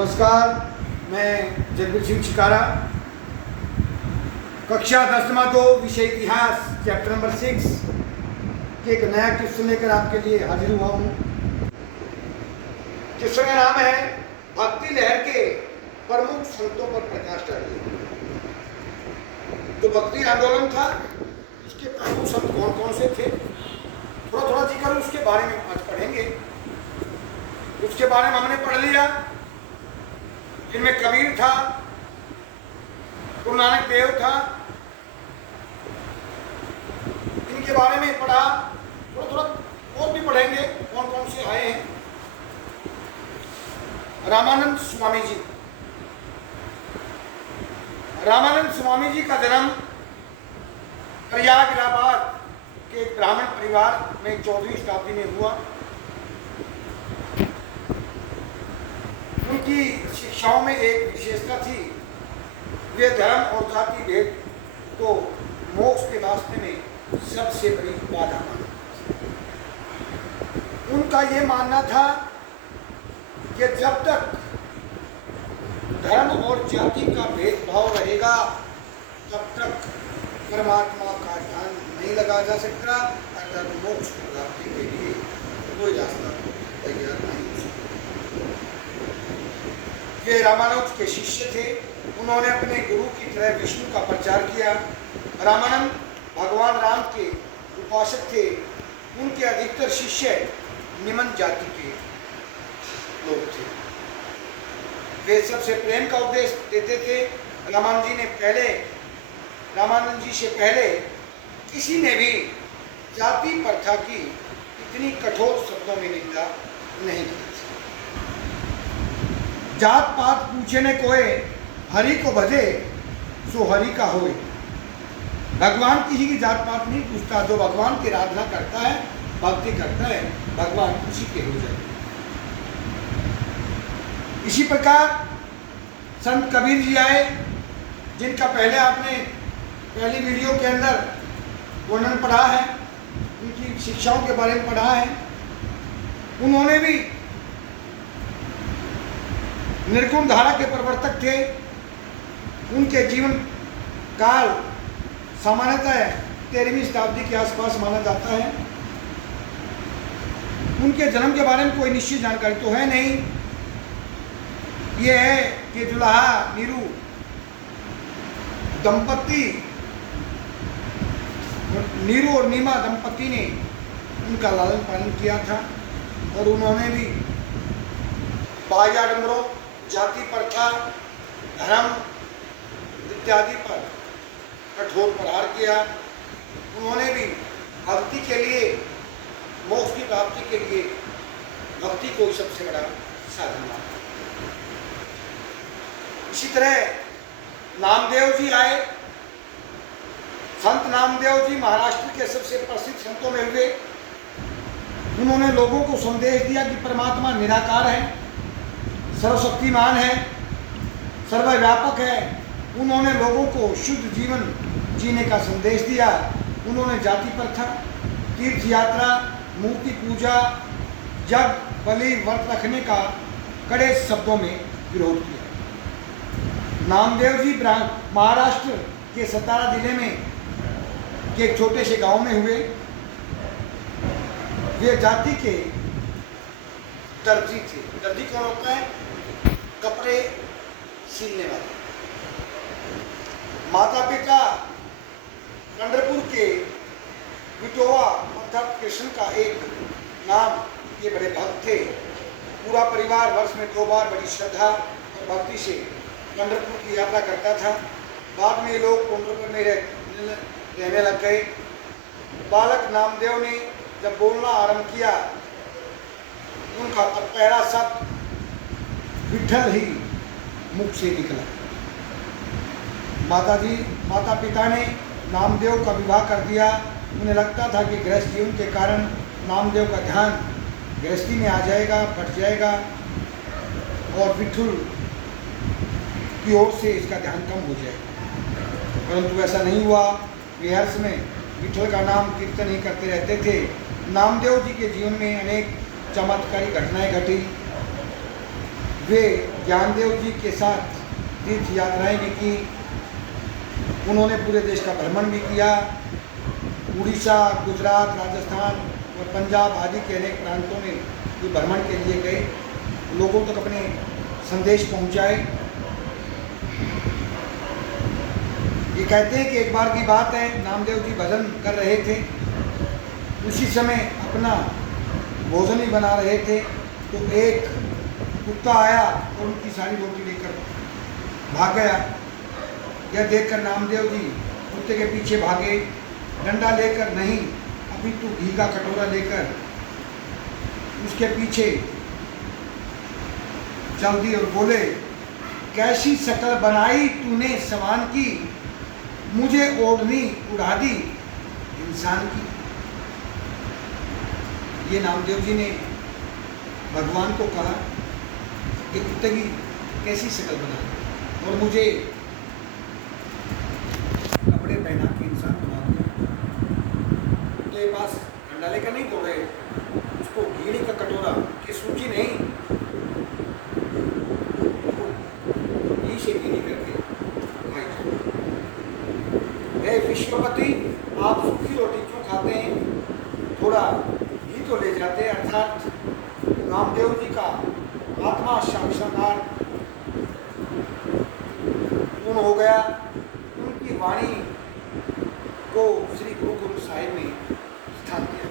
नमस्कार, मैं जगबीर सिंह चिकारा, कक्षा 10वां विषय इतिहास चैप्टर नंबर 6 के एक नया क्वेश्चन लेकर आपके लिए हाजिर हुआ हूँ। क्वेश्चन का नाम है भक्ति लहर के प्रमुख संतों पर प्रकाश डालिए। जो भक्ति आंदोलन था इसके प्रमुख संत कौन कौन से थे, थोड़ा थोड़ा जिक्र उसके बारे में आज पढ़ेंगे। उसके बारे में हमने पढ़ लिया। इनमें कबीर था, गुरु नानक देव था, इनके बारे में पढ़ा। थोड़ा थोड़ा और भी पढ़ेंगे कौन कौन से आए हैं। रामानंद स्वामी जी। रामानंद स्वामी जी का जन्म प्रयाग इलाहाबाद के एक ब्राह्मण परिवार में 14वीं शताब्दी में हुआ। उनकी शिक्षाओं में एक विशेषता थी, वे धर्म और जाति भेद को मोक्ष के रास्ते में सबसे बड़ी बाधा मानते। उनका ये मानना था कि जब तक धर्म और जाति का भेदभाव रहेगा तब तक परमात्मा का ध्यान नहीं लगा जा सकता, अर्थात मोक्ष की प्राप्ति के लिए कोई रास्ता तैयार नहीं हो सकता। वे रामानुज के शिष्य थे। उन्होंने अपने गुरु की तरह विष्णु का प्रचार किया। रामानंद भगवान राम के उपासक थे। उनके अधिकतर शिष्य निम्न जाति के लोग थे। वे सबसे प्रेम का उपदेश देते थे। रामानंद जी से पहले किसी ने भी जाति प्रथा की इतनी कठोर शब्दों में निंदा नहीं की। जात पात पूछे ने कोय, हरि को भजे सो हरि का होए। भगवान किसी की जात पात नहीं पूछता। जो भगवान की आराधना करता है, भक्ति करता है, भगवान उसी के हो जाए। इसी प्रकार संत कबीर जी आए, जिनका पहले आपने पहली वीडियो के अंदर वर्णन पढ़ा है, उनकी शिक्षाओं के बारे में पढ़ा है। उन्होंने भी निर्गुण धारा के प्रवर्तक थे। उनके जीवन काल सामान्यतः 13वीं शताब्दी के आसपास माना जाता है। उनके जन्म के बारे में कोई निश्चित जानकारी तो है नहीं। यह है कि दुल्हा नीरू दंपति, नीरू और नीमा दंपति ने उनका लालन पालन किया था और उन्होंने भी बाह्य आडंबरों, जाति प्रथा, धर्म इत्यादि पर कठोर प्रहार किया। उन्होंने भी भक्ति के लिए, मोक्ष की प्राप्ति के लिए भक्ति को सबसे बड़ा साधन माना। इसी तरह नामदेव जी आए। संत नामदेव जी महाराष्ट्र के सबसे प्रसिद्ध संतों में हुए। उन्होंने लोगों को संदेश दिया कि परमात्मा निराकार है, सर्वशक्तिमान है, सर्वव्यापक है। उन्होंने लोगों को शुद्ध जीवन जीने का संदेश दिया। उन्होंने जाति प्रथा, तीर्थ यात्रा, मूर्ति पूजा, जग, बलि, व्रत रखने का कड़े शब्दों में विरोध किया। नामदेव जी महाराष्ट्र के सतारा जिले में के एक छोटे से गांव में हुए। वे जाति के दर्जी थे। दर्जी कौन होता है? कपड़े सीलने वाले। माता पिता पंढरपुर के विठोबा अर्थात कृष्ण का एक नाम ये बड़े भक्त थे। पूरा परिवार वर्ष में 2 बार बड़ी श्रद्धा और भक्ति से पंढरपुर की यात्रा करता था। बाद में लोग पंढरपुर में रहने लग गए। बालक नामदेव ने जब बोलना आरंभ किया, उनका पहला शब्द विठल ही मुख से निकला। माता पिता ने नामदेव का विवाह कर दिया। उन्हें लगता था कि गृहस्थ जीवन के कारण नामदेव का ध्यान गृहस्थी में आ जाएगा, बढ़ जाएगा और विठल की ओर से इसका ध्यान कम हो जाएगा। परंतु ऐसा नहीं हुआ। वे हर समय विठल का नाम कीर्तन ही करते रहते थे। नामदेव जी के जीवन में अनेक चमत्कारी घटनाएं घटी। वे ज्ञानदेव जी के साथ तीर्थ यात्राएं भी की। उन्होंने पूरे देश का भ्रमण भी किया। उड़ीसा, गुजरात, राजस्थान और पंजाब आदि के अनेक प्रांतों में ये भ्रमण के लिए गए, लोगों तक अपने संदेश पहुंचाए। ये कहते हैं कि एक बार की बात है, नामदेव जी भजन कर रहे थे, उसी समय अपना भोजन ही बना रहे थे, तो एक कुत्ता आया और उनकी सारी रोटी लेकर भाग गया। यह देखकर नामदेव जी कुत्ते के पीछे भागे, डंडा लेकर नहीं अपितु घी का कटोरा लेकर उसके पीछे चल दी और बोले, कैसी शकल बनाई तूने सवान की, मुझे ओढ़नी उड़ा दी इंसान की। ये नामदेव जी ने भगवान को कहा कि कुत्ते की कैसी शकल बना और मुझे कपड़े पहना के इंसान बना दिया। उसके पास डंडा लेकर नहीं दौड़े, उसको घी का कटोरा की सूची नहीं, घी से घी करके भाई, हे विश्वपति, आप सूखी रोटी क्यों खाते हैं, थोड़ा घी तो ले जाते। अर्थात नामदेव जी का आत्मा साक्षात्कार पूर्ण हो गया। उनकी वाणी को श्री गुरु ग्रंथ साहिब में स्थान दिया।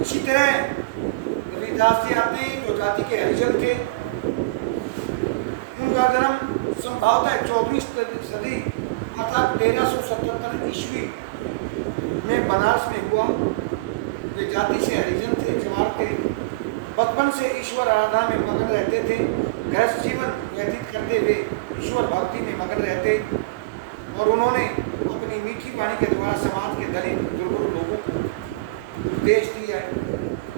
इसी तरह रविदास जी आते हैं, जो जाति के हरिजन थे, उनका जन्म संभवतः 14वीं सदी अर्थात 1377 ईस्वी में बनारस में हुआ। वे जाति से हरिजन थे, जवार थे, बचपन से ईश्वर आराधना में मगन रहते थे, गृहस्थ जीवन व्यतीत करते हुए ईश्वर भक्ति में मगन रहते, और उन्होंने अपनी मीठी वाणी के द्वारा समाज के दलित दुर्बल लोगों को उपदेश दिया है।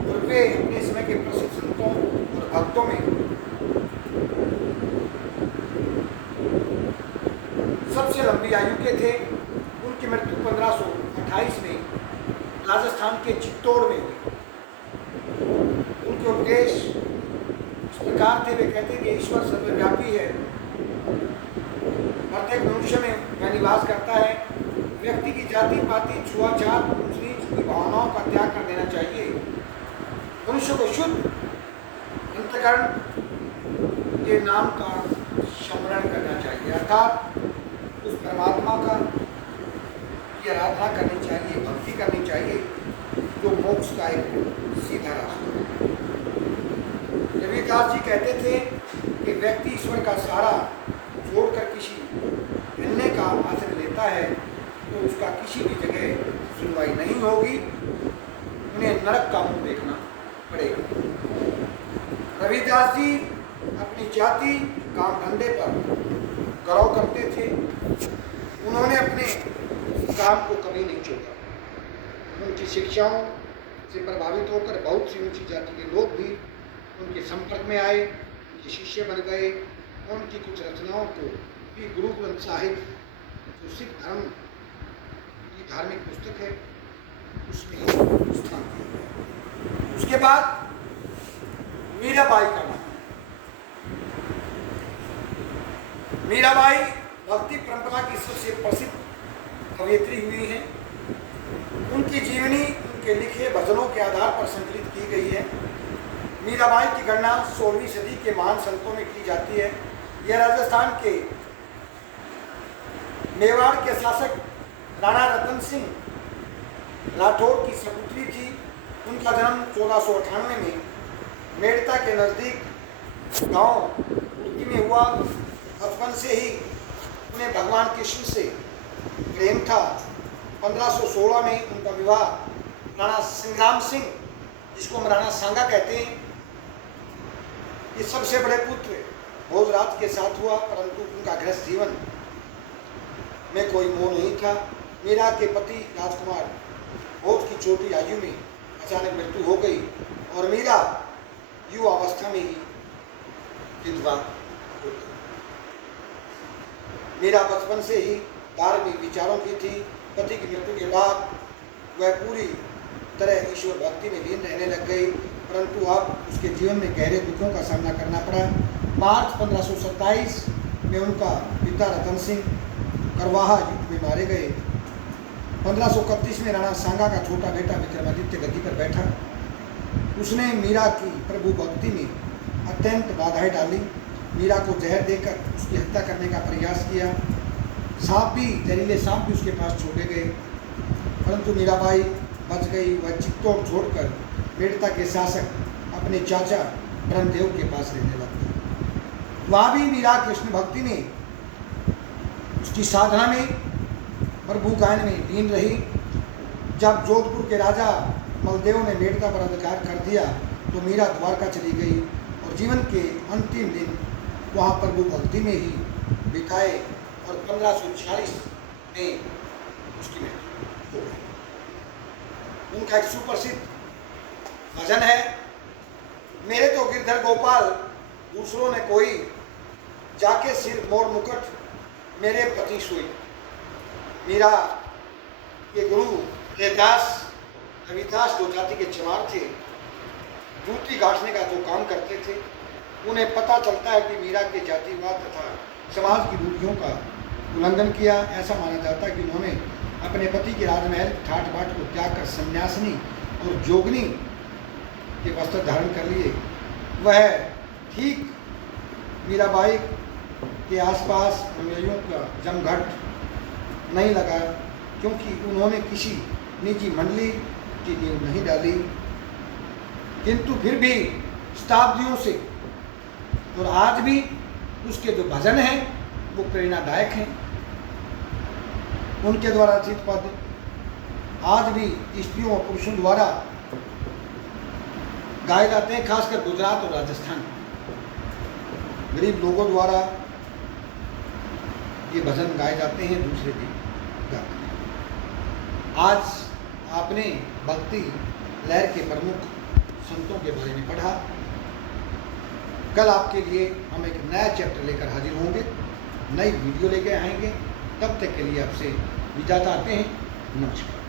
और वे अपने समय के प्रसिद्ध संतों और भक्तों में सबसे लंबी आयु के थे। उनकी मृत्यु 1528 में राजस्थान के चित्तौड़ में हुई। उनके उपदेश इस प्रकार थे, वे कहते कि ईश्वर सर्वव्यापी है, प्रत्येक मनुष्य में वह निवास करता है, व्यक्ति की जाति पाति छुआछात ऊंच नीच की भावनाओं का त्याग कर देना चाहिए, मनुष्य को शुद्ध अंतःकरण के नाम का स्मरण करना चाहिए, अर्थात उस परमात्मा का की आराधना करनी चाहिए, भक्ति करनी चाहिए, जो मोक्ष का एक सीधा रास्ता है। रविदास जी कहते थे कि व्यक्ति ईश्वर का सहारा छोड़कर किसी अन्य का आश्रय लेता है तो उसका किसी भी जगह सुनवाई नहीं होगी, उन्हें नरक का मुंह देखना पड़ेगा। रविदास जी अपनी जाति काम धंधे पर गौरव करते थे। उन्होंने अपने काम को कभी नहीं छोड़ा। उनकी शिक्षाओं से प्रभावित होकर बहुत सी ऊंची जाति के लोग भी उनके संपर्क में आए, उनके शिष्य बन गए। उनकी कुछ रचनाओं को भी गुरु ग्रंथ साहिब, जो सिख धर्म की धार्मिक पुस्तक है, उसमें स्थान दिया गया। उसके बाद मीराबाई का नाम। मीराबाई भक्ति परंपरा की सबसे प्रसिद्ध कवयित्री हुई है। उनकी जीवनी उनके लिखे भजनों के आधार पर संकलित की गई है। मीराबाई की गणना 16वीं सदी के महान संतों में की जाती है। यह राजस्थान के मेवाड़ के शासक राणा रतन सिंह राठौर की सपुत्री थी। उनका जन्म 1498 में मेड़ता के नज़दीक गांव उड़की में हुआ। बचपन से ही उन्हें भगवान कृष्ण से प्रेम था। 1516 में उनका विवाह राणा संग्राम सिंह, जिसको हम राणा सांगा कहते हैं, ये सबसे बड़े पुत्र भोजराज के साथ हुआ, परंतु उनका गृहस्थ जीवन में कोई मोह नहीं था। मीरा के पति राजकुमार भोज की छोटी आयु में अचानक मृत्यु हो गई और मीरा युवा अवस्था में ही विधवा हो गई। मीरा बचपन से ही धार्मिक विचारों की थी। पति की मृत्यु के बाद वह पूरी तरह ईश्वर भक्ति में लीन रहने लग गई। परंतु अब उसके जीवन में गहरे दुखों का सामना करना पड़ा। मार्च 1527 में उनका पिता रतन सिंह करवाहा युद्ध में मारे गए। 1531 में राणा सांगा का छोटा बेटा विक्रमादित्य गद्दी पर बैठा। उसने मीरा की प्रभु भक्ति में अत्यंत बाधाएं डाली। मीरा को जहर देकर उसकी हत्या करने का प्रयास किया। जहरीले सांप भी उसके पास छोड़े गए, परंतु मीराबाई बच गई। वह चित्तौड़ छोड़कर मेड़ता के शासक अपने चाचा ब्रह्मदेव के पास रहने लगी। वहाँ भी मीरा कृष्ण भक्ति में, उसकी साधना में, प्रभु गायन में लीन रही। जब जोधपुर के राजा मलदेव ने मेड़ता पर अधिकार कर दिया तो मीरा द्वारका चली गई और जीवन के अंतिम दिन वहाँ प्रभु भक्ति में ही बिताए और 1546 में उसकी मृत्यु हो गई। उनका एक सुप्रसिद्ध भजन है, मेरे तो गिरधर गोपाल दूसरों ने कोई, जाके सिर मोर मुकुट मेरे पति सोई। मीरा के गुरु देवदास रविदास जो जाति के चमार थे, जूती गांठने का जो काम करते थे, उन्हें पता चलता है कि मीरा के जातिवाद तथा समाज की रूढ़ियों का उल्लंघन किया। ऐसा माना जाता है कि उन्होंने अपने पति के राजमहल ठाट बाट को त्याग कर सन्यासिनी और जोगनी के वस्त्र धारण कर लिए। वह ठीक मीराबाई के आसपास अनुयायियों का जमघट नहीं लगा, क्योंकि उन्होंने किसी निजी मंडली की नींव नहीं डाली। किंतु फिर भी शताब्दियों से और आज भी उसके जो भजन हैं वो प्रेरणादायक हैं। उनके द्वारा रचित पद आज भी स्त्रियों और पुरुषों द्वारा गाए जाते हैं, खासकर गुजरात और राजस्थान। गरीब लोगों द्वारा ये भजन गाए जाते हैं, दूसरे भी गाते हैं। आज आपने भक्ति लहर के प्रमुख संतों के बारे में पढ़ा। कल आपके लिए हम एक नया चैप्टर लेकर हाजिर होंगे, नई वीडियो लेकर आएंगे। तब तक के लिए आपसे विदा चाहते हैं। नमस्कार।